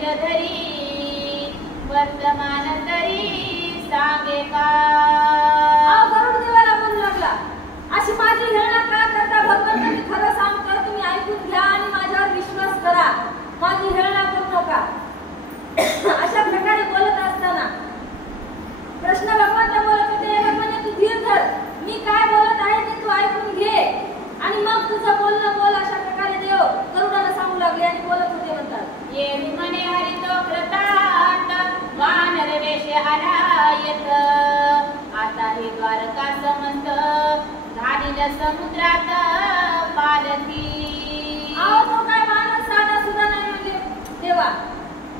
धरी वर्तमान तरी सांगे का. गरुड देवाला म्हणू लागला, अशी माझी हेळा का करता भगवंत, मी खरं सांगतो, तुम्ही ऐकून घ्या आणि माझ्यावर विश्वास करा, माझी हेळा करू नका. अशा प्रकारे बोलत असताना कृष्ण भगवंत बोलत होते, म्हणे तू धीर धर, मी काय बोलत आहे ते तू ऐकून घे आणि मग तुझं बोलणं बोल. अशा प्रकारे देव गरुडाला सांगू लागले आणि बोलत होते. म्हणतात ये म्हणे हरितो कृतांत वानर वेश आला येत, आता हे द्वारका समंत घालील समुद्रात पालती. तो काय माणूस साधा सुद्धा नाही म्हणजे देवा,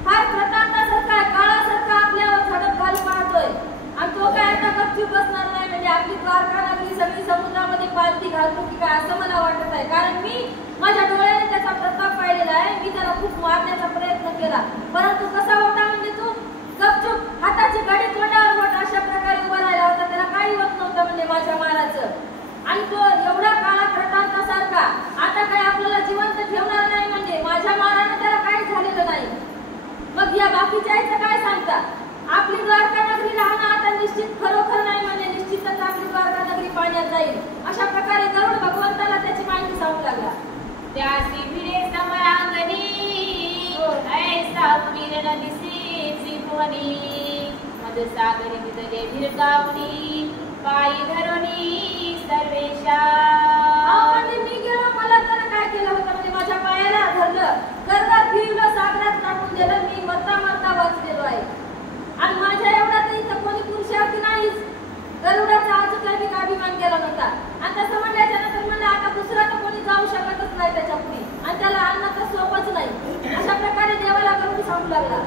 फार कृतांतासारखा काळासारखा आपल्यावर झडप घालू पाहतोय आणि तो काय आता गपचूप बसणार नाही. म्हणजे आपली द्वारका नगरी सगळी समुद्रामध्ये पालती घालतो की काय असं मला वाटत आहे. कारण मी माझ्या डोळ्याने त्याचा प्रताप पाहिलेला आहे. मी त्याला खूप मारण्याचा प्रयत्न केला, परंतु कसा होता म्हणजे तू गपचूप हाताची गाडी तोंडावर बोट अशा प्रकारे उभा राहिला होता, त्याला काही होत नव्हतं म्हणजे माझ्या माराचं. आणि तो एवढा काळा कृतांतासारखा आता काय आपल्याला जिवंत ठेवणार नाही, म्हणजे माझ्या मारानं त्याला काही झालेलं नाही. मग या बाकीच्या याचं काय सांगता, आपली द्वारका नगरी राहणं आता निश्चित खरोखर नाही, म्हणजे निश्चितच आपली द्वारका नगरी पाण्यात जाईल. अशा प्रकारे गरुड भगवंताला त्याची माहिती सांगू लागला. त्यासी भिडे समरांगणी ऐसा वीर नदिसी त्रिभुवनी, मधुसागरी विदले भिरकावणी पायी धरुणी सर्वेशा. म्हणजे मी गेलो, मला त्यानं काय केलं होतं म्हणजे माझ्या पायाला धरलं, गर्भात फिरलं, सागरात टाकून दिलं, मी मरता मरता वाचलेलो आहे. आणि माझ्या एवढा तर इथं कोणी पुरुषावरती नाहीच. गरुडाचा अजून काही अभिमान केला नव्हता आणि तसं म्हणल्याच्या नंतर म्हणलं आता दुसरा तर कोणी जाऊ शकतच नाही त्याच्या पुढे आणि त्याला आणणं तर सोपंच नाही. अशा प्रकारे देवाला गरुड सांगू लागला.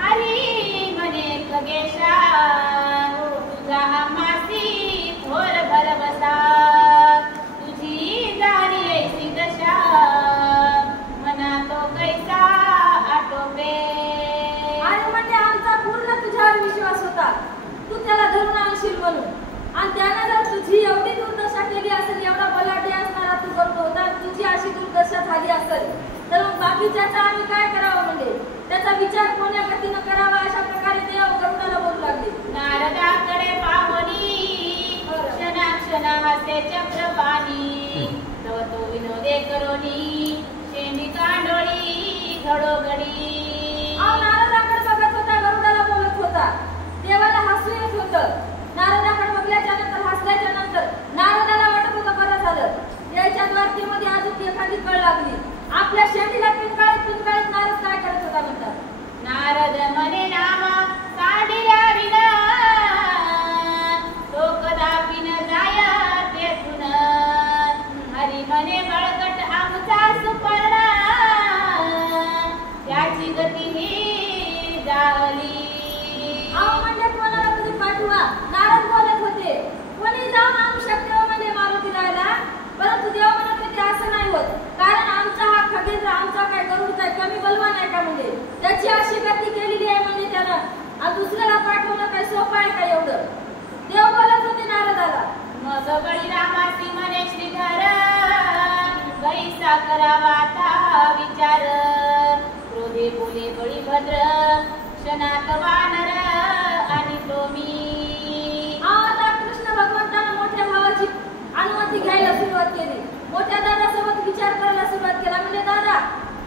हरी म्हणे खगेशा तुझा मासी थोर भरवसा, तुझी जाणी ऐसी दशा मना तो कैसा आटोपे. आणि म्हणजे आमचा पूर्ण तुझ्यावर विश्वास होता, तू त्याला धरून आणशील म्हणून. आणि त्यानं जर तुझी एवढी दुर्दशा केली असेल, एवढा बलाढ्य असणारा तू करतो होता, तुझी अशी दुर्दशा झाली असेल तर मग बाकीच्याचा आम्ही काय करावं, म्हणजे त्याचा विचार कोण्या गतीनं करावा. अशा प्रकारे देव गरुडाला बोलू लागले. नारदाकडे पाहुनी क्षणा हसे चक्रपाणी, तव तो विनोदे करोनी शेंडी कांडोळी घडोघडी. नारदाकडे बघत होता, गरुडाला बोलत होता, देवाला हसू येत होतं. नारदाकडे बघल्याच्या नंतर हसल्याच्या नंतर नारदाला वाटत होतं बरं झालं, याच्या द्वारकेमध्ये अजून एखादी कळ लागली. आपल्या शेंडीला पिंकाळीत पिंकाळीत नारद काय करत होता म्हणतात. नारद म्हणे नामा साडिया विना तो कदापि न जाया तेथून, हरी म्हणे बळकट आमचा सुपर्णा त्याची गती ही जाळली. म्हणजे कोणाला तरी पाठवा. नारद बोलत होते, कोणी जाऊन आणू शकते म्हणजे मारुती राहायला, परंतु देव म्हणत होते असं नाही होत, कारण आमचा हा खगेंद्र आमचा काय गरुड काय कमी बलवान आहे का, म्हणजे त्याची अशी गती केलेली आहे म्हणजे त्यानं आणि दुसऱ्याला पाठवणं काय सोपं आहे का एवढं. देव बोलत होते नारदाला. मग बळीरामासी म्हणे श्रीधर कैसा करावा आता विचार, क्रोधे बोले बळीभद्र क्षणात वानर आणि तो मी. आता कृष्ण भगवंतानं मोठ्या भावाची अनुमती घ्यायला सुरुवात केली. मोठ्या दादासोबत विचार करायला सुरुवात केला. म्हणजे दादा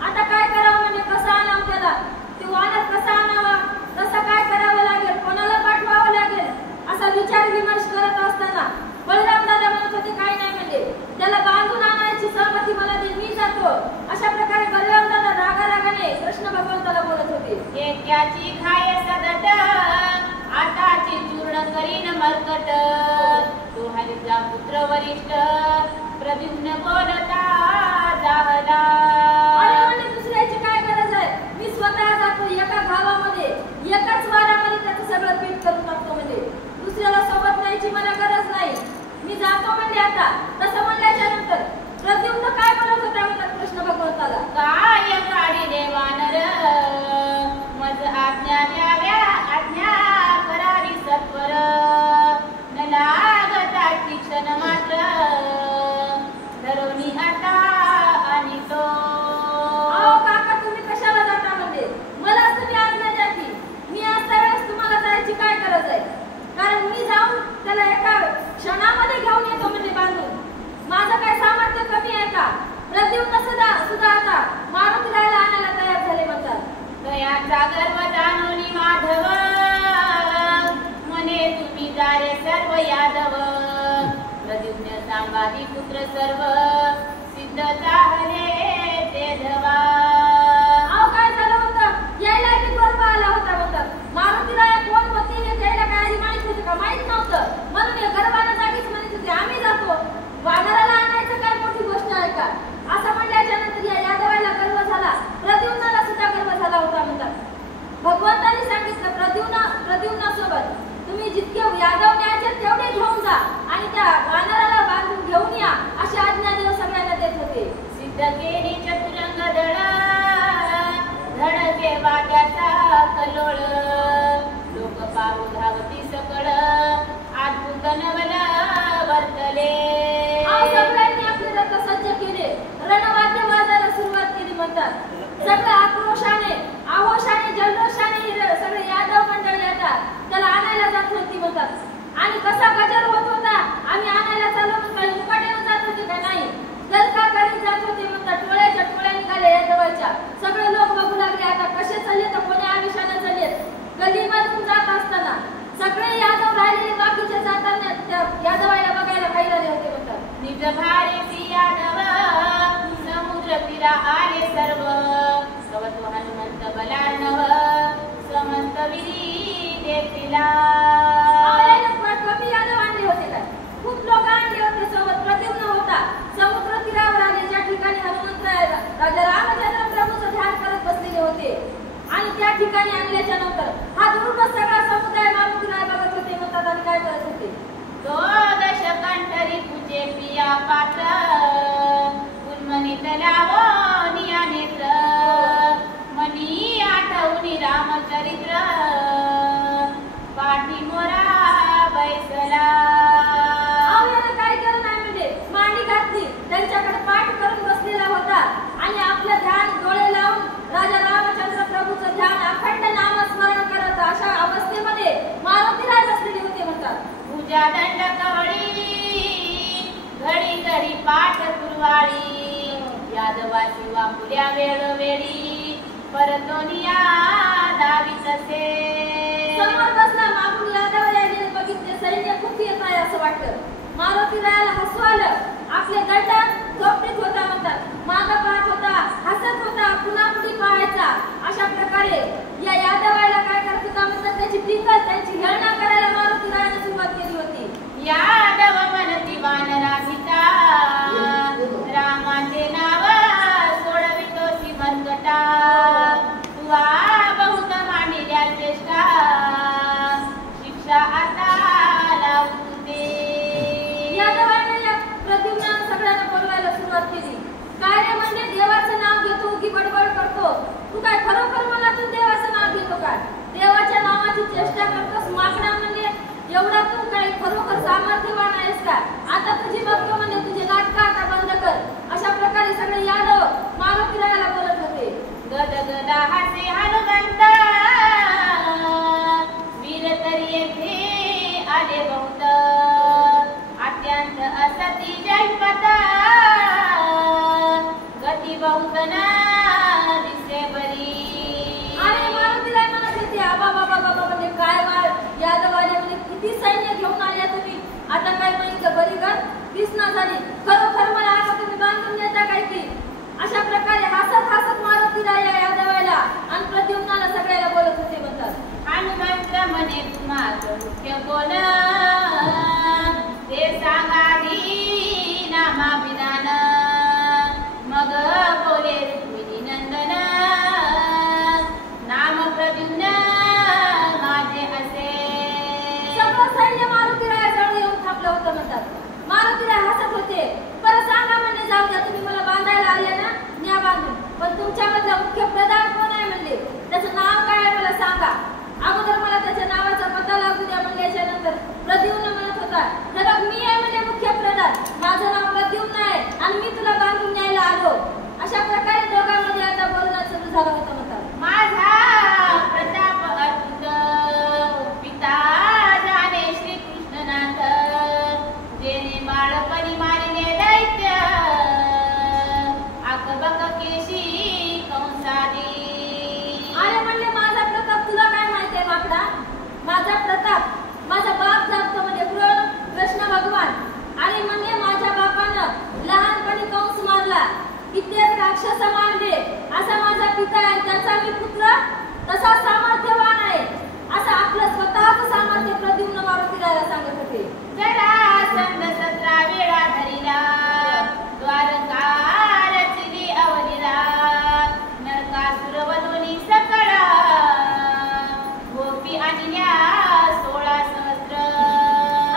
आता काय करावं, म्हणजे कसं आणावं त्याला, ते वानर कसा आणावा, कसं काय करावं लागेल, कोणाला पाठवावं लागेल, असा विचार विमर्श करत असताना बळीराम दादा म्हणत होते काय नाही, म्हणजे त्याला बांधून आणायची सहमती मला दे, मी जातो. अशा प्रकारे बळीराम दादा रागारागाने कृष्ण भगवंताला बोलत होते. त्याची खाय सदट आताची चूर्ण करीन मरकट, तो हरीचा पुत्र वरिष्ठ प्रद्युम्न बोलता जाहला. अरे म्हणजे दुसऱ्याची काय गरज आहे, मी स्वतः जातो एका गावामध्ये एकाच वारामध्ये त्याचं सगळं पीठ करून टाकतो. म्हणजे दुसऱ्याला सोबत न्यायची मला गरज नाही, मी जातो म्हणजे आता. तसं म्हणल्याच्या नंतर प्रद्युम्न काय बोलत होता म्हणतात कृष्ण भगवंताला. काय काढिले वानर मज आज्ञा द्याव्या, आज्ञा करावी सत्वर, न लागता क्षण मात्र धरोनी आता आणि तो. याचा गर्व जाणून माधव म्हणे तुम्ही जारे सर्व यादव प्रद्युम्न सांभावी पुत्र सर्व सिद्ध चाहले ते धवा. अहो काय झालं होतं यायला की गर्व आला होता म्हणतात. मारुतीराया कोण होती हे त्याला काय आधी माहित होतं का? माहित नव्हतं. म्हणून हे गर्वाला जागीच म्हणत होते आम्ही जातो. वानराला आणायचं काय मोठी गोष्ट आहे का? असं म्हणल्याच्या नंतर या यादवाला गर्व झाला. प्रद्युम्नाला सुद्धा गर्व झाला होता म्हणतात. भगवंतांनी सांगितलं प्रद्युम्नासोबत तुम्ही जितके यादव न्यायचे तेवढे घेऊन जा आणि त्या वानराला बांधून घेऊन या अशी आज्ञा देव सगळ्यांना देत होते. सिद्ध केली चतुरंग दळ धडके वाट्याचा कलोळ लोक पाहू धावती सकळ अद्भुत नवल वर्तले. सगळ्यांनी आपले रथ सज्ज केले. रणवाद्य वाजायला सुरुवात केली म्हणतात. सगळं आक्रोशाने आहोशाने जल्लोषाने सगळे यादव मंडळी येतात त्याला आणायला जात होती म्हणतात. आणि कसा गजर होत होता. आम्ही आणायला चाललो म्हणतात. मुकाट्याने जात होते का नाही गलका करीत जात होते म्हणतात. टोळ्याच्या टोळ्या निघाल्या यादवाच्या. सगळे लोक बघू लागले आता कसे चालले तर कोणी आमिषाने चालले. गल्लीमधून जात असताना सगळे यादव राहिलेले बाकीचे जाताना त्या यादवाला बघायला काही आले होते म्हणतात. निज भारेची यादव समुद्र तीरा आले सर्व सवत हनुमंत बलार्णव समंत विरी देखिला. कमी यादव आणले होते काय? खूप लोक आणले होते सोबत. प्रद्युम्न होता. समुद्र तीरावर आले ज्या ठिकाणी हनुमंत राजा रामचंद्र प्रभूचं ध्यान करत बसलेले होते. आणि त्या ठिकाणी आणल्याच्या नंतर हा दुर्ग सगळा समुदाय मारुतीराय बघत होते म्हणतात. आणि काय करत होते? तो दश कंठरी पूजे पिया पात्र उन्मनी तलावो निया नेत्र मनी आठवणी रामचरित्र पाठी मोरा बैसला. काय केलं नाही म्हणजे मांडी घातली त्यांच्याकडे पाठ करून बसलेला होता. आणि आपलं ध्यान डोळे लावून राजा रामचंद्र प्रभूचं ध्यान अखंड नामस्मरण करत अशा अवस्थेमध्ये मारुतीराय बसलेले होते म्हणतात. पूजा दंड कवळी घडी घडी पाठ कुरवाळी यादवाची वापुल्या वेळोवेळी परतोनिया दावीत असे. समोर बसला मागून यादव याने बघितले सैन्य खूप येत आहे असं वाटतं. मारुतीरायाला हसू आलं. आपले दंड झोपटीत होता म्हणतात. मागं पाहत होता हसत होता पुन्हा पुढे पाहायचा. अशा प्रकारे या यादवाला काय करत होता म्हणतात त्याची टिंगल त्यांची हेळना करायला मारुतीरायाने सुरुवात केली होती. यादव म्हणती वानराधिता रामाचे नाव सोडवितोसी भरकटा तुवा बहुत मांडिल्या चेष्टा शिक्षा आता लावू दे. यादवाने या प्रद्युम्नाला सगळ्यांना बोलवायला सुरुवात केली. काय रे म्हणजे देवाचं नाव घेतो की बडबड करतो? तू काय खरोखर मनातून देवाचं नाव घेतो काय? देवाच्या नावाची चेष्टा करतोस मागणा म्हणजे एवढा तू काय खरोखर सामर्थ्यवान आहेस का? आता तुझी बघतो म्हणजे तुझे नाटक आता बंद कर. अशा प्रकारे सगळे यादव मारुतीरायाला बोलत होते. गदगदा हासे हनुमंत वीर तरी येथे आले बहुत अत्यंत असती जयपत गती बहुत ना दिसे बरी. आणि मारुतीराय म्हणत होते आबा बाबा बाबा म्हणजे काय यादवाने म्हणजे किती सैन्य घेऊन आले तुम्ही. आता काय म्हणजे बरी गत दिसना झाली. खरोखर मला आता तुम्ही बांधून देता काय की? अशा प्रकारे हसत हसत मारुतीराय यादवाला आणि प्रद्युम्नाला सगळ्याला बोलत होते म्हणतात. हनुमंत म्हणे तुम्हाला मुख्य कोण ते सांगाधी नामाभिधान मग बोले रुक्मिणी नंदन नाम प्रद्युम्न माझे असे. सगळं सैन्य मारुतीराय जवळ येऊन थांबलं होतं म्हणतात. मारुतीराय हसत होते. परत सांगा म्हणजे जाऊ द्या तुम्ही मला बांधायला आले ना न्या बांधून. पण तुमच्यामधला मुख्य प्रधान कोण आहे म्हणले त्याचं नाव काय आहे मला सांगा. अगोदर मला त्याच्या नावाचा पत्ता लागू द्या म्हणल्याच्या नंतर राक्षस मारले असा माझा पिता आहे, त्याचा मी पुत्र तसा सामर्थ्यवान आहे असं आपलं स्वतःच सामर्थ्य प्रद्युम्न मारुतीला सांगत होते. जरासंध 17 वेळा धरिला द्वारका रचिली अवनीला नरकासुर वधूनी सकळा गोपी आणल्या 16 सहस्र.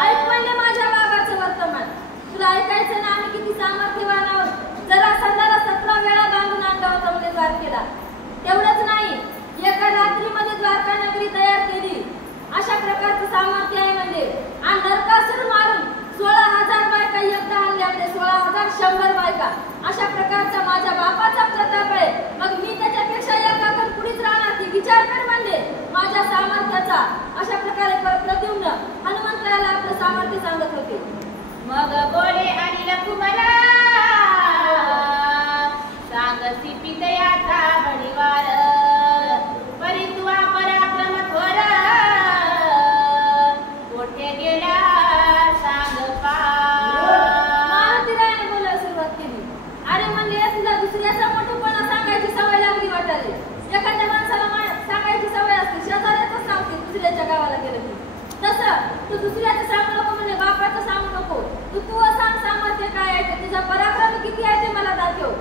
ऐक म्हणले माझ्या बाबाचं वर्तमान, तुला ऐकायचं ना आम्ही किती सामर्थ्यवान आहोत. जरासंधाला 17 वेळा बांधून आणला होता म्हणजे द्वारकेला. तेवढंच नाही, एका रात्रीमध्ये द्वारका नगरी तयार केली. अशा प्रकारचं सामर्थ्य आहे म्हणजे. आणि नरकासुर मारून 16,000 बायका एकदा आणल्या म्हणजे 16,100 बायका. अशा प्रकारचा माझ्या बापाचा प्रताप आहे. मग मी त्याच्यापेक्षा एका कर पुढेच राहणार की विचार कर म्हणले माझ्या सामर्थ्याचा. अशा प्रकारे प्रद्युम्न हनुमंतरायाला आपलं सामर्थ्य सांगत होते. मग बोले आणि लकुमला सांगसी पितयाचा बळीवार परितुवा पराक्रम थोर कोठे गेला सांग पा. मारुतीरायाने बोलायला सुरुवात केली. अरे म्हणले तुला दुसऱ्याचा मोठेपणा सांगायची सवय लागली वाटायला. एखाद्या माणसाला सांगायची सवय असते, शेजाऱ्याच सांगते दुसऱ्याच्या गावाला गेलं की. तसं तू दुसऱ्याचं सांगू नको म्हणजे बापाचं सांगू नको. तू सांग सामर्थ्य काय आहे ते, तुझा पराक्रम किती आहे ते मला दाखव.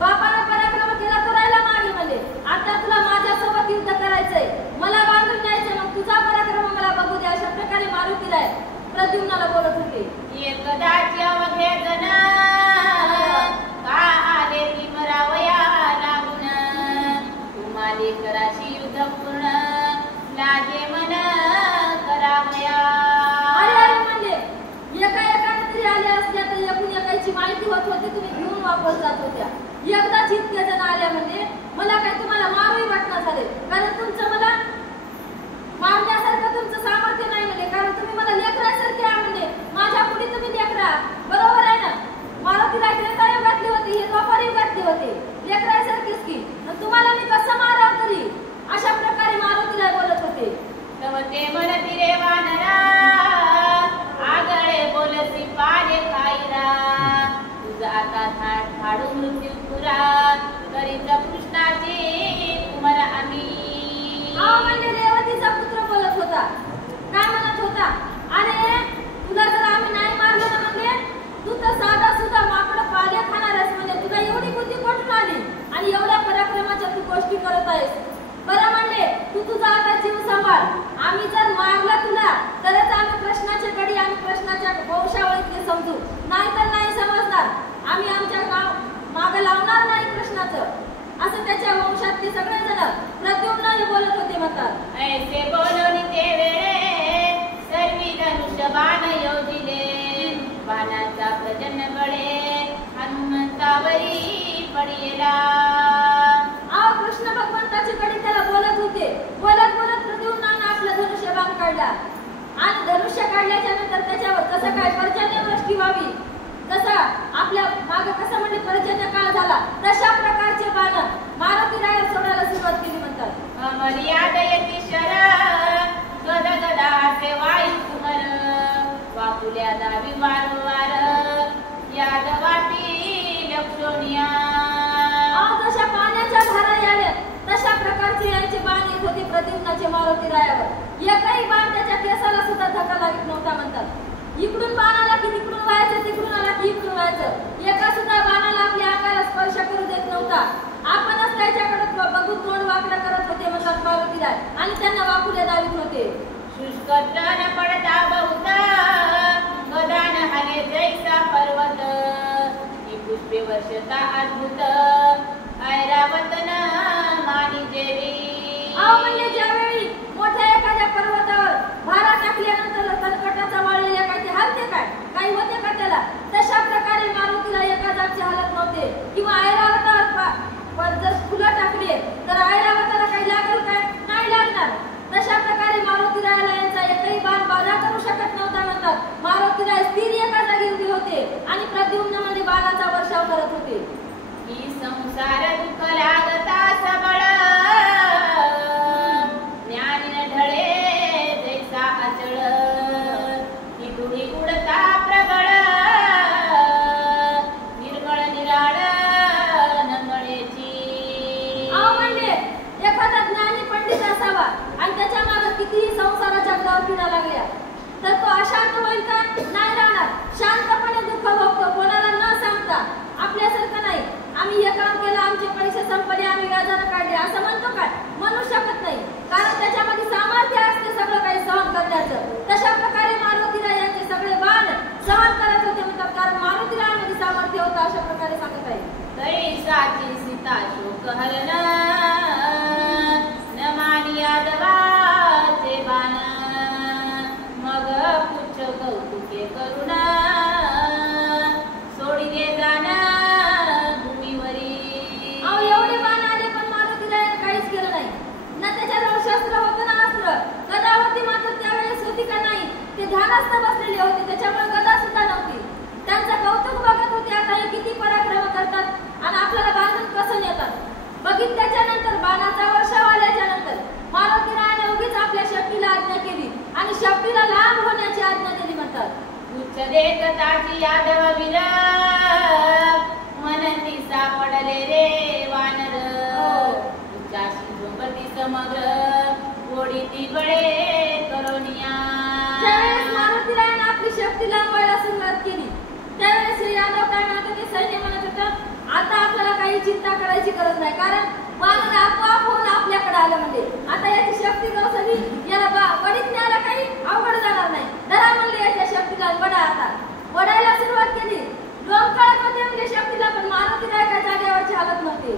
बापानं पराक्रम केला तो राहिला मागे म्हणले. आता तुला माझ्यासोबत युद्ध करायचंय, मला बांधून न्यायचंय, मग तुझा पराक्रम मला बघू दे. अशा प्रकारे मारुतीराय प्रद्युम्नाला बोलत होते. एकदाची अवघे जण का आले ती मरावया लागून तुम्हाले कराशी युद्ध पूर्ण लागे मन करावया. अरे म्हणले एका तरी आल्या असल्या तर एकूण एकाची माहिती होत होती, तुम्ही घेऊन वापस जात होत्या. एकदाच इतके जण आल्या म्हणजे मला काही तुम्हाला मारूही वाटणार झाले, कारण तुमचं मला मारण्यासारखं तुमचं सामर्थ्य नाही म्हणजे. कारण तुम्ही मला लेकरासारखे आहे म्हणजे माझ्या पुढे तुम्ही लेकरा. बरोबर आहे ना. मारुतीला त्रेतायुगातले होते, हे द्वापर युगातले होते, लेकरासारखेच की. तुम्हाला मी कसं माराव तरी. अशा प्रकारे मारुतीला बोलत होते. ते म्हणती रे वानरा आगळे बोलती पाले खाईरा तुझा आता फाडू मृत्यू पुरा करीत कृष्णाची कुमार आम्ही. म्हणजे रेवतीचा पुत्र बोलत होता. काय म्हणत होता? अरे तुला जर आम्ही नाही मारलं ना म्हणजे तू तर साधा सुद्धा माकडं पाले खाणारच म्हणजे. तुला एवढी बुद्धी कुठून आली आणि एवढ्या पराक्रमाच्या तू गोष्टी करत आहेस. बरं म्हणले तू तुझा आता जीव सांभाळ. आम्ही जर मारला तुला तरच आम्ही प्रश्नाचे कडी आम्ही प्रश्नाच्या वंशावळीतले समजू, नाही तर नाही समजणार. आम्ही आमच्या मागं लावणार नाही प्रश्नाचं. असं त्याच्या वंशातले सगळेजण प्रद्युम्नाने बोलत होते म्हणतात. ऐसे बोलवली ते वेळे सर्वी धनुष्य बाण योजिले बाणाचा प्रजन बळे हनुमंतावरी पडिला. कृष्ण भगवंताची कडी त्याला बोलत होते. बोलत बोलत प्रद्युम्नाने आपलं धनुष्य बाण काढला आणि धनुष्य काढल्याच्या नंतर त्याच्यावर कसं काय पर्जन्यवृष्टी व्हावी, तसा आपल्या मागे कसं म्हणजे पर्जन्य काळ झाला तशा प्रकारचे बाण मारुतीराय सोडायला सुरुवात केली म्हणतात. अमर्याद यती शर गद गदाचे वायू कुमर वाकुल्या दावी वारंवार यादवाती लक्षणिया. जशा पाण्याच्या धारा याव्यात तशा प्रकारचे यांचे बाण येत होते प्रद्युम्नाचे मारुतीरायावर. एकही बाण त्याच्या केसाला सुद्धा धक्का लागत नव्हता म्हणतात. इकडून बाण आला की तिकडून व्हायचं, तिकडून आला की इकडून व्हायचं. एका सुद्धा बाणाला आपल्या अंगाला स्पर्श करू देत नव्हता. आपणच त्याच्याकडे बघून तोंड वाकडं करत होते म्हणतात मारुतीराय आणि त्यांना वाकुले दावित होते. शुष्क तन पडता बहुत गदान हाले जैसा पर्वत ही पुष्पे वर्षता अद्भुत ऐरावतन मानी जेवी. म्हणजे ज्यावेळी मोठ्या एखाद्या पर्वतावर भारा टाकल्यानंतर तणकटाचा वाळलेल्या काय ते हलते काय काही होते का त्याला, तशा प्रकारे मारुतीला एका जागचे हालत नव्हते. किंवा ऐरावतावर जर फुलं टाकले तर ऐरावताला काही लागेल काय, नाही लागणार. तशा प्रकारे मारुतीरायाला यांचा एकही बाण बाधा करू शकत नव्हता म्हणतात. मारुतीराय स्थिर एका जागी उभे होते आणि प्रद्युम्न म्हणजे बाणाचा वर्षाव करत होते. ही संसार दुःख लागता सबळ ज्ञान ढळे जैसा अचळ ही दुही उडता प्रबळ निर्मळ निराळ नमळे तर तो अशांत होईल का? नाही राहणार. शांतपणे दुःख भोगतो, कोणाला न सांगता. आपल्यासारखं नाही आम्ही हे काम केलं, आमचे पैसे संपले, आम्ही व्याजानं काढले असं म्हणतो काय? म्हणू शकत नाही, कारण त्याच्यामध्ये सामर्थ्य असते सगळं काही सहन करण्याचं. तशा प्रकारे मारुतीराय यांचे सगळे बाण सहन करत होते म्हणतात, कारण मारुतीरायांमध्ये सामर्थ्य होतं. अशा प्रकारे सांगत आहे. कैसाची सीता शोक हरण न मानी यादवाचे बाण मग पुच्छ कौतुके करुण सोडी दे जाण भूमीवरी. अहो एवढे बाण आले पण मारुतीरायाने काहीच केलं नाही ना. त्याच्याजवळ शस्त्र होतं ना अस्त्र. गदा होती मात्र त्यावेळेस होती का नाही ते ध्यानस्थ बसलेले होते, त्याच्यामुळे गदा सुद्धा नव्हती. त्यांचं कौतुक बघत होते, आता हे किती पराक्रम करतात आणि आपल्याला बांधून कसं नेतात. बघितल्याच्या नंतर बाणाचा वर्षाव आल्याच्या नंतर मारुतीरायाने उगीच आपल्या शक्तीला आज्ञा केली आणि शक्तीला लांब होण्याची आज्ञा दिली म्हणतात. उच्च देत ताची यादव वीर मनंती सापडले रे वानर. उच्चाशी झोंबती समग्र ओढी ती बळे करोनिया. ज्यावेळेस मारुतीरायाने आपली शक्ती लांबवायला सुरुवात केली त्यावेळेस हे यादव काय म्हणत होते, सैन्य म्हणत होतं आता आपल्याला काही चिंता करायची गरज नाही, कारण वानर आपोआप होऊन आपल्याकडे आलं. म्हणजे आता याची शक्ती गवसली, याला वडीत न्यायला काही अवघड जाणार नाही. धरा म्हणले याच्या शक्तीला वडा. आता वडायला सुरुवात केली. डोंकाळत होते म्हणजे शक्तीला, पण मारुतीराय काय जागेवरची हालत नव्हती.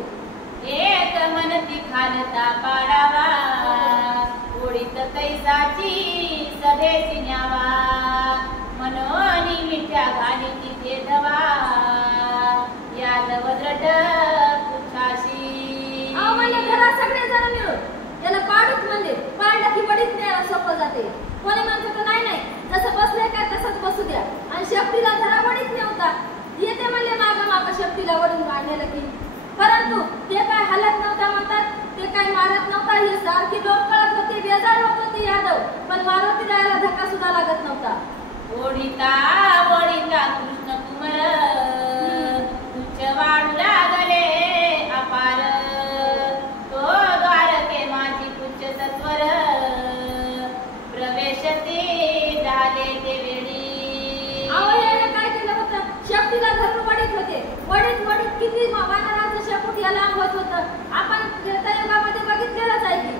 एक मनती खालता पाडावा ओढीत कैसाची सभेची न्यावा मनोनी मिठ्या घाली तिथे धवा यादव द्रढ पुच्छाशी. अहो म्हणजे घरा सगळे जण मिळून याला पाडूच म्हणजे पाडलं की वडीत न्यायला सोपं जाते. कोणी म्हणतो तर नाही नाही जसं बसले काय तसंच बसू द्या आणि शक्तीला जरा वडीत नव्हता येते म्हणले मागं मागं शक्तीला वडून आणलेलं की, परंतु ते काय हलत नव्हता म्हणतात, ते काय मारत नव्हता. हे सारखी डोंकाळत होते, बेजार होत होते यादव, पण मारुतीरायाला धक्का सुद्धा लागत नव्हता. ओढीता ओढीता कृष्ण कुमार उच्च वाढू लागले अपार तो द्वारके माझी पुच्छ सत्वर प्रवेश ते झाले ते वेळी. याने काय केलं होतं, शक्तीला धरून वडीत होते. वडीत वडीत किती वानरांचं शेपूट या लांब होत होतं. आपण त्रेतायुगामध्ये बघितलेलंच आहे की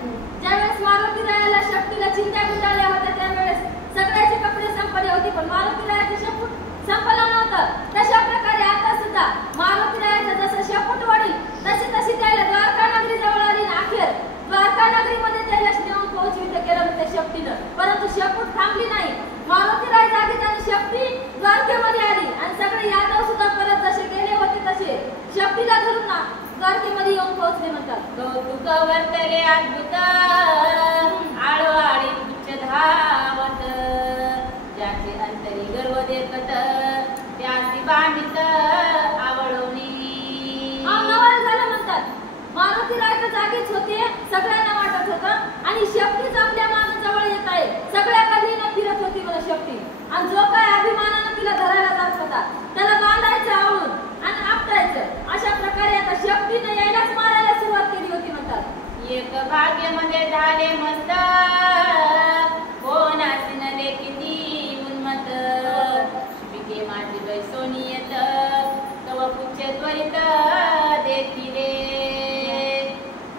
ज्यावेळेस मारुतीरायाला शक्तीला चिंध्या गुंडाळल्या होत्या त्यावेळेस सगळ्याचे कपडे संपले होते, पण मारुतीरायाचे शेपूट संपलं नव्हतं. तशा प्रकारे आता सुद्धा मारुतीरायाचं जसं शेपूट वडील तशी तशी त्याला द्वारका नगरी जवळ आली ना अखेर द्वारका नगरीमध्ये त्याला नेऊन पोहोचवित केलं होतं शक्तीनं, परंतु शेपूट थांबली नाही. मारुतीराय जागीत आणि शक्ती द्वारकेमध्ये आली आणि सगळे यादव सुद्धा परत जसे गेले होते तसे शक्तीला धरून ना द्वारकेमध्ये येऊन पोहोचले म्हणतात. कौतुक वर्तले अद्भुत आळवाळी उच्च धावत ज्याचे अंतरी गर्व देखत त्यासी बांधित आवळवणी. नवल झालं म्हणतात. मारुतीराय तर जागीच होते, सगळ्यांना वाटत होतं आणि शक्तीच आपल्या जवळ येत आहे. सगळ्या कधीने फिरत होती मला शक्ती आणि जो काय अभिमानानं तिला धरायला जात होता त्याला बांधायचं आवळून आणि आपटायचं. अशा प्रकारे आता शक्तीने यायलाच मारायला सुरुवात केली होती म्हणतात. एक भाग्यामध्ये झाले मस्त कोणाची नले किती उन्मत पिके माझी बैसोनी येत तव पुच्छ त्वरित देखिले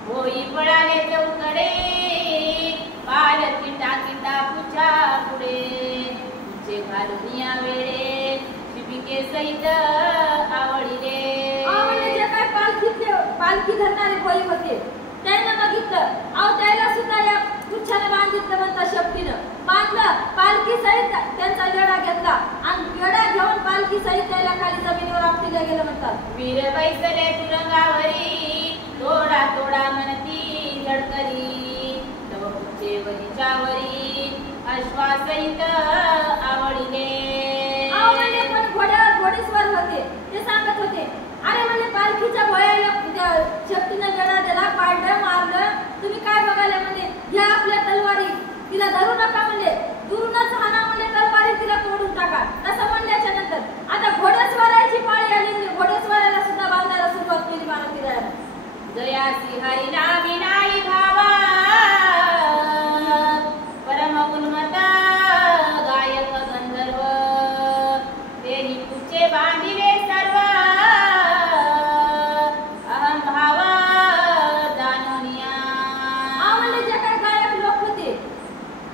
होई पळाले चौकडे पालकी टाकीता पुच्छा पुढे पुच्छ घालून या वेळे शिपिके सहित आवडीले. जे काय पालखी धरणारे होई होते त्यानं बघितलं, अहो त्याला सुद्धा या पुच्छाने बांधितलं म्हणतात. शक्तीनं बांधलं, पालखी सहित त्यांचा वेढा घेतला आणि वेढा घेऊन पालखी सहित त्याला खाली जमिनीवर आपटीला गेलं म्हणतात. वीर बैसले तुरंगावरी तोडा तोडा म्हणती झडकरी तव पुच्चे वरीच्यावरी अश्वासहित आवडीले. पण घोड्यावर घोडेस्वार होते ते सांगत होते, अरे म्हणजे पालखीच्या भोयाला शक्तीनं वेढा दिला, पाडलं मारलं, तुम्ही काय बघायला म्हणजे घ्या आपल्या तलवारी, तिला धरू नका म्हणजे दुरूनच हाना म्हणजे तलवारी तिला तोडून टाका. तसं म्हणल्याच्या नंतर आता घोडेस्वाराची पाळी आली म्हणजे घोडेस्वाराला सुद्धा बांधायला सुरुवात केली मारुतीरायाने. जयासी हरी नामी नाही भावा परम उन्मत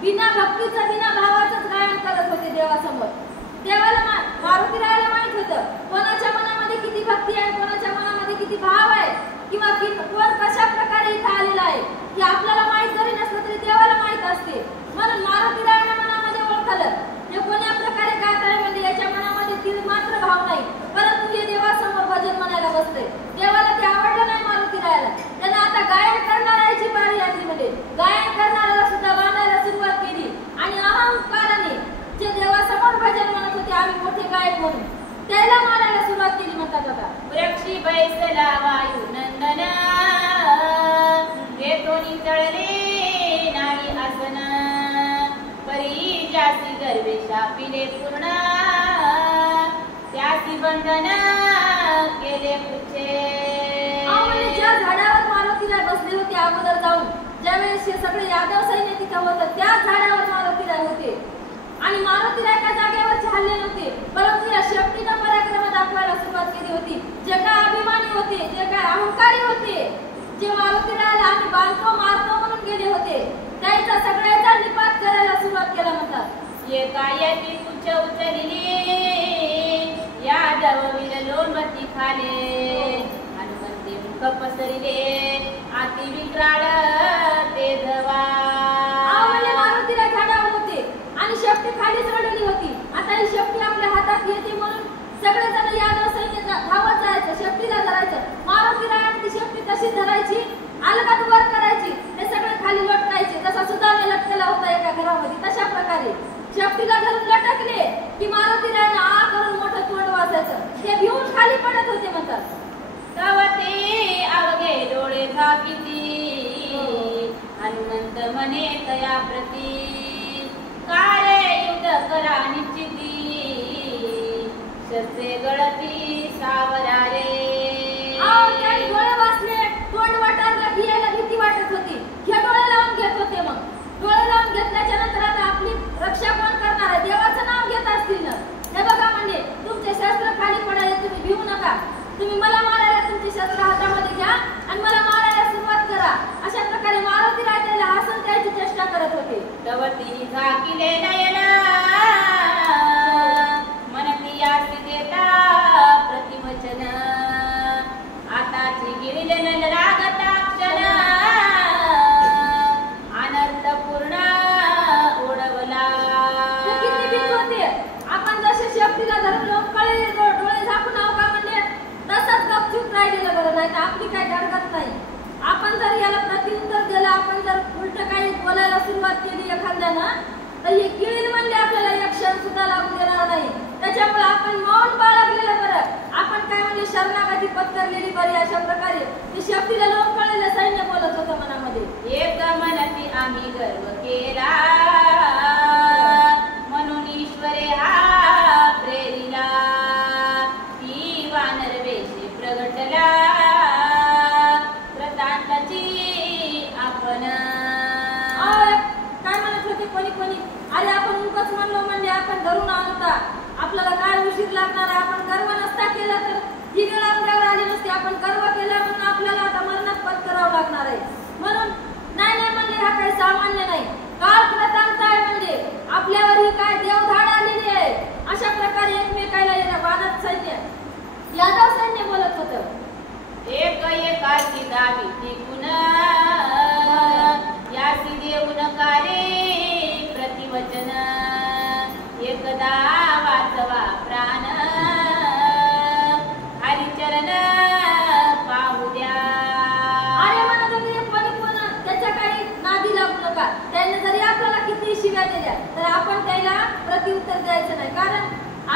बिना भक्तीचं बिना भावाचंच गायन करत होते देवासमोर. देवाला मारुतीरायाला माहित होतं कोणाच्या मनामध्ये किती भक्ती आहे, कोणाच्या मनामध्ये किती भाव आहे, किंवा कोण कशा प्रकारे इथं आलेला आहे की आपल्याला माहित जरी नसलं तरी देवाला माहित असते. म्हणून मारुतीरायाला मनामध्ये ओळखलं हे कोण्या प्रकारे गात आहे, म्हणजे याच्या मनामध्ये तीळ मात्र भाव नाही, परंतु हे देवासमोर भजन म्हणायला बसते. देवाला ते आवडलं नाही मारुतीरायाला. त्यानं आता गायन करणाऱ्याची बारी आली, म्हणजे गायन करणाऱ्याला सुद्धा बांधायला सुरुवात केली आणि अहंकाराने जे देवासमोर भजन म्हणत होते आम्ही मोठे गायक म्हणून त्याला मारायला सुरुवात केली. म्हणतात आता वृक्षी बैसला वायू नंदन वेतोनी चळले नाही आसन परी जासी गर्वे शापिले पूर्ण त्यासी बंधन केले पुच्छे. म्हणजे ज्या झाडावर मारुतीराय बसले होते अगोदर जाऊन, ज्यावेळेस हे सगळे यादव सैन्य तिथं होतं त्या झाडावर मारुतीराय होते आणि मारुतीराय एका जागेवरचे हल्ले नव्हते, परंतु या शक्तीनं पराक्रम दाखवायला सुरुवात केली होती. जे काय अभिमानी होते, जे काय अहंकारी होते, जे मारुतीरायाला आम्ही बांधतो मारतो म्हणून गेले होते, त्यांचा सगळ्याचा निपात करायला सुरुवात केला. म्हणतात एकाएकी उच्च उचलिले यादव वीर लोणबत्ती खाले हनुमंते मुख पसरिले आती विक्राळ ते धवा. म्हणजे मारुतीराय झाडावर होते आणि शक्ती खालीच रडली होती. आता ही शक्ती आपल्या हातात येते म्हणून सगळेजण यादव सैन्य धावत जायचं, शक्तीला धरायचं. मारुतीरायाने ती शक्ती कशी धरायची, अलगद वर करायची, ते सगळे खाली लटकायचे. जसा सुदामे लटकला होता एका घरामध्ये, तशा प्रकारे शक्तीला धरून लटकले की मारुतीरायाने आ करून मोठं तोंड वाजायचं. ते भिवून खाली पडत होते. म्हणतात गावते अवघे डोळे झाकिती हनुमंत मने तया प्रती काळे युद्ध करा निश्चिती शस्त्रे गळती सावरारे. डोळे वाचले, तोंड वाटारला, घ्यायला भीती वाटत होती. हे डोळे लावून घेत होते. मग डोळे लावून घेतल्याच्या नंतर आता आपली रक्षा कोण करणार आहे, देवाचं नाव घेत असतील ना. हे बघा म्हणजे तुमचे शस्त्र खाली पडायला तुम्ही भिवू नका, तुम्ही मला मारायला तुमचे शस्त्र हातामध्ये घ्या आणि मला मारायला सुरुवात करा. अशा प्रकारे मारुतीराय त्याला हसून त्याची चेष्टा करत होते. तवती झाकिले नयन मनती यासी देता प्रतिवचन आताची गिरिले नल रागता क्षण अनर्थ पूर्ण ओढवला. किती भीत होते. आपण जसे शक्तीला धरून लोकांकडे डोळे झाकून आहो का म्हणजे तसंच गपचूप राहिलेलं बरं, नाही तर आपली काही धडकत नाही. आपण जर याला प्रत्युत्तर दिलं, आपण जर उलट काही बोलायला सुरुवात केली एखाद्यानं, तर हे गिळील म्हणजे आपल्याला एक क्षण सुद्धा लागू देणार नाही. त्याच्यामुळे आपण मौन बाळगलेलं बरं, आपण काय म्हणजे शरणागती पत्करलेली बरी. अशा प्रकारे ते शक्तीला लोकांकडे सैन्य बोलत होतं मनामध्ये. एक मनती आम्ही गर्व केला म्हणून ईश्वरे हा प्रेरिला ती वानर वेशी प्रगटला प्रतांताची आपण. काय म्हणत होते कोणी कोणी, अरे आपण उगाच म्हणलो म्हणजे आपण धरून आणता, आपल्याला काय उशीर लागणार आहे, आपण गर्व नसता केला तर ही वेळ आपल्यावर आली नसती, आपण गर्व केला म्हणून आपल्याला आता मरणात पत्करावं लागणार आहे. म्हणून नाही म्हणजे हा काही सामान्य नाही, काळ प्रतांत आहे, म्हणजे आपल्यावर ही काय देवधाड आलेली आहे. अशा प्रकारे एकमेकाला वानर सैन्य यादव सैन्य बोलत होतं. एक एकाची दावी टिकून यासी देऊन काले प्रतिवचन एकदा वाचवा प्राण हरिचरण पाहू द्या. अरे म्हणत होते कोणी कोण त्याच्या काही नादी लागू नका. त्याने जरी आपल्याला किती शिव्या दिल्या तर आपण त्याला प्रत्युत्तर द्यायचं नाही, कारण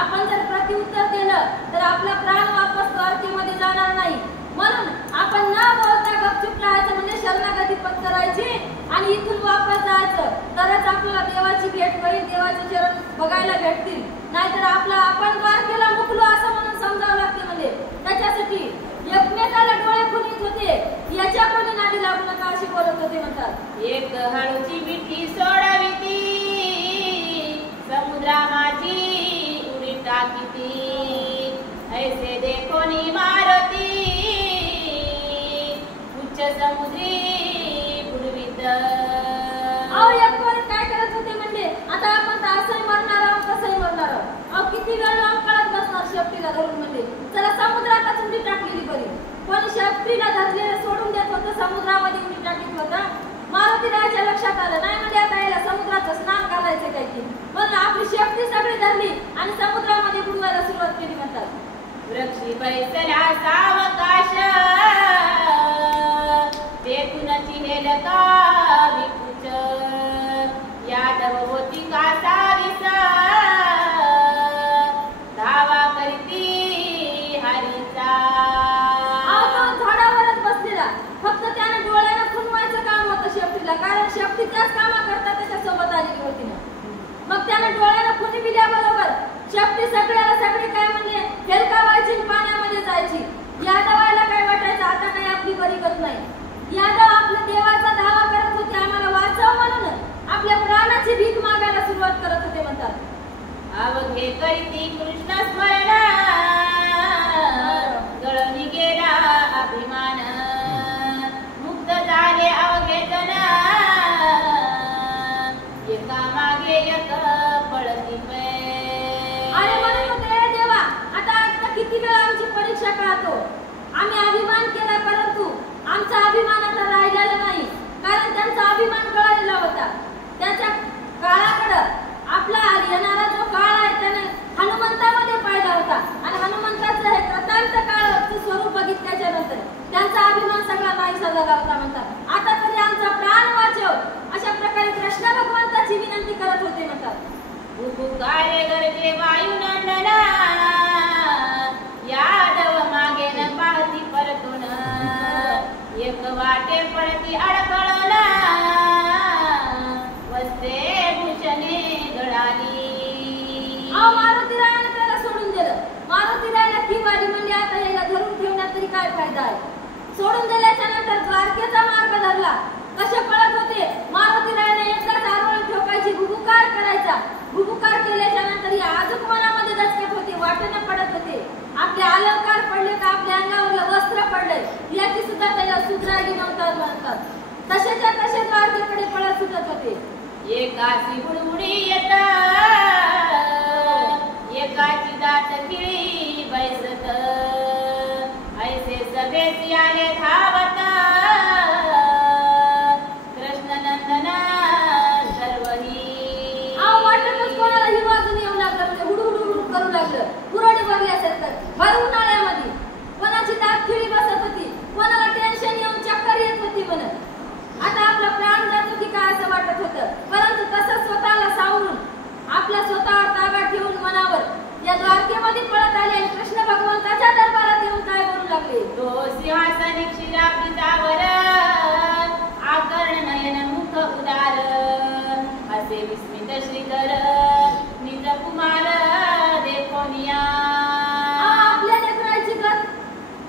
आपण जर प्रत्युत्तर दिलं तर आपला प्राण वापस द्वारकेमध्ये जाणार नाही. म्हणून आपण न बोलता गपचूप राहायचं, म्हणजे शरणागती पत्करायची आणि इथून वापस जायचं, तरच आपल्याला देवाची भेट होईल, देवाचे चरण बघायला भेटतील. नाहीतर आपला आपण द्वारकेला मुकलो असं म्हणून समजावं लागते. म्हणजे त्याच्यासाठी एकमेकाला डोळे खुनीत होते, याच्या कोणी नादी लागू नका अशी बोलत होते. म्हणतात एक हळूची मिठी सोडाविती समुद्रा माझी उडी टाकीती ऐसे देखोनी मारुती उच्च समुद्री बुडवित. एक काय करत किती वेळ लोंबकळत बसणार शेपटीला धरून म्हणजे चला समुद्रातच उडी टाकलेली बरी. कोणी शेपटीला धरलेलं सोडून देत होतं, समुद्रामध्ये उडी टाकीत होता. मारुतीरायाच्या लक्षात आलं नाही म्हणजे आता याला समुद्राचं स्नान घालायचं काय की, म्हणून आपली शेपटी सगळी धरली आणि समुद्रामध्ये बुडवायला सुरुवात केली म्हणतात. वृक्षी बैसला सावकाश तेथूनची हेलका विकुच यादव होती कासावीस धावा करती हरीचा. झाडावरच बसलेला, फक्त त्याने डोळ्यानं खुनवायचं काम होतं शेपटीला, कारण शेपटी त्याच कामा करता त्याच्यासोबत आलेली होती ना. मग त्याने डोळ्यानं खुनी दिल्याबरोबर शेपटी सगळ्याला सगळे काय म्हणले हेलकावायची पाण्यामध्ये जायची. यादवाला काय वाटायचं आता काही आपली बरीकत नाही. यादव आपल्या देवाचा धावा करत होते, आम्हाला वाचव म्हणून आपल्या प्राणाची भीक मागायला सुरुवात करत होते म्हणतात. अवघे करीती कृष्ण स्मरण गळवणी गेला अभिमान मुक्त झाले अवघे जन एका मागे एक पळती पै. अरे म्हणून होते देवा आता किती वेळ आमची परीक्षा काढतो. आम्ही अभिमान केला परंतु आमचा अभिमान आता राहिलेला नाही, कारण त्यांचा अभिमान गळालेला होता. त्याच्या काळाकडं आपला येणारा जो काळ आहे त्याने हनुमंतामध्ये पाहिला होता आणि हनुमंताचं हे कृतांत काळाचं स्वरूप बघितल्याच्या नंतर त्यांचा अभिमान सगळा नाहीसा झाला होता म्हणतात. आता तरी आमचा प्राण वाचव अशा प्रकारे कृष्ण भगवंताची विनंती करत होते म्हणतात. भूभुकारे गरजे वायुनंदन यादव मागे न पाहती परतून एक वाटे पडती अडखळून वस्त्रे भूषणे गळाली. मारुतीरायाने त्याला सोडून दिलं. मारुतीरायाला की वाली म्हणजे आता याला धरून ठेवण्यात तरी काय फायदा आहे. सोडून दिल्याच्या नंतर द्वारकेचा मार्ग धरला. कसे पळत होते मारुतीरायाने एकदाच आरोळी ठोकायची, भुभुकार करायचा. भुभुकार केल्याच्या नंतर या आजूक मनामध्ये दचकत होते, वाटेने पडत होते. आपले अलंकार पडले का आपल्या अंगावरलं वस्त्र पडले याची सुद्धा त्याला सुधरायची नव्हतं म्हणतात. तसेच्या तसे द्वारकेकडे पळत सुटत होते. एकाची बुडबुडी येत एकाची दात किळी बैसत ऐसे सभेसी आले धावत कृष्णनंदन सर्वही. वाटतच कोणाला ही वाजून येऊ लागलं म्हणजे हुडुहुडु करू लागलं पुरडी भरल्यासारखं भर उन्हाळ्यामध्ये. कोणाची दात किळी बसत होती, कोणाला टेन्शन येऊन चक्कर येत होती म्हणत. आता आपला प्राण जातो की काय असं वाटत होतं, परंतु तसं स्वतःला सावरून आपल्या स्वतःवर ताबा ठेवून मनावर या द्वारकेमध्ये पळत आले आणि कृष्ण भगवंताच्या दरबारात येऊन काय बोलू लागले. तो सिंहासन क्षीराब्दीवर आकर्ण नयन मुख उदार असे विस्मित श्रीधर निज कुमार देखोनिया. आपल्या लेकराची गत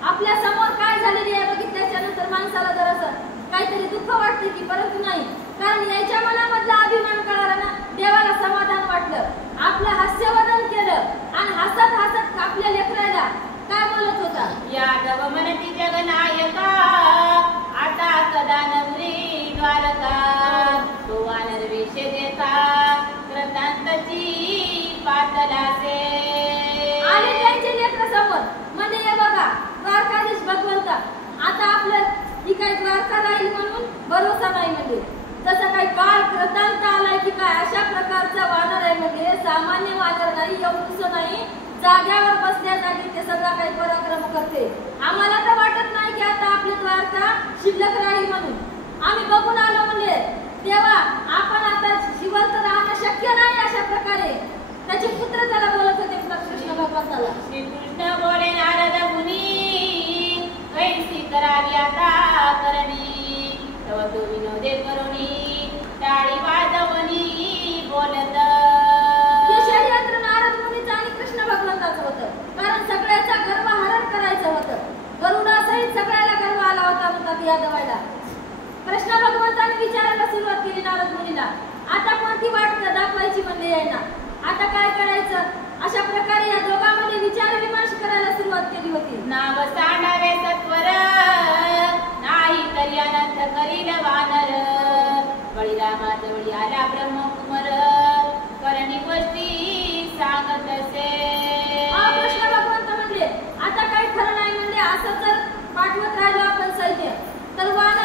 आपल्या समोर काय झालेली आहे बघितल्याच्या नंतर माणसाला जरासं काहीतरी दुःख वाटते की, परंतु नाही, कारण याच्या मनामधला अभिमान कळाला ना. देवाला समाधान वाटलं, आपलं हास्यवदन केलं आणि हसत हसत आपल्या लेकराला काय बोलत होता. यादव म्हणती जगनायका आता कदा नवरी द्वारका तो वानर वेश देता कृतांतची पातलासे. आणि त्यांचे लेकर समोर म्हणजे हे बघा द्वारकाधीश भगवंता आता आपलं ही काही द्वारका राहील म्हणून भरोसा नाही. म्हणजे जसं काही काळ कृतांत आलाय की काय अशा प्रकारचा वानर आहे. म्हणजे सामान्य वानर नाही, एवढंच नाही, जाग्यावर बसल्या जागी ते सगळा काही पराक्रम करते. आम्हाला तर वाटत नाही की आता आपली द्वारका शिल्लक राहील म्हणून. आम्ही बघून आलो म्हणजे तेव्हा आपण आता जिवंत राहणं शक्य नाही. अशा प्रकारे त्याचे पुत्र त्याला बोलत होते कृष्ण भगवंताला. श्रीकृष्ण बोले नारद मुनी कैसी करावी आता करणी तव तो विनोदे करुणी टाळी वाजवणी बोलत. हे षडयंत्र नारद मुनीचं आणि कृष्ण भगवंताचं होतं, कारण सगळ्याचा गर्व हरण करायचं होतं. गरुडासहित सगळ्याला गर्व आला होता म्हणतात यादवाला. कृष्ण भगवंताने विचारायला सुरुवात केली नारद मुनीला, आता कोणती वाट दाखवायची म्हणजे यायना, आता काय करायचं. अशा प्रकारे या दोघांमध्ये विचार विमर्श करायला सुरुवात केली होती. नाव सांडावे सत्वर नाही तरी अनंत करील वानर बळीरामाजवळी आला ब्रह्मकुमार करणी गोष्टी सांगत कसे कृष्ण भगवंत म्हणले आता काही खरं नाही म्हणजे असं जर पाठवत राहिलो आपण सैन्य तर वानर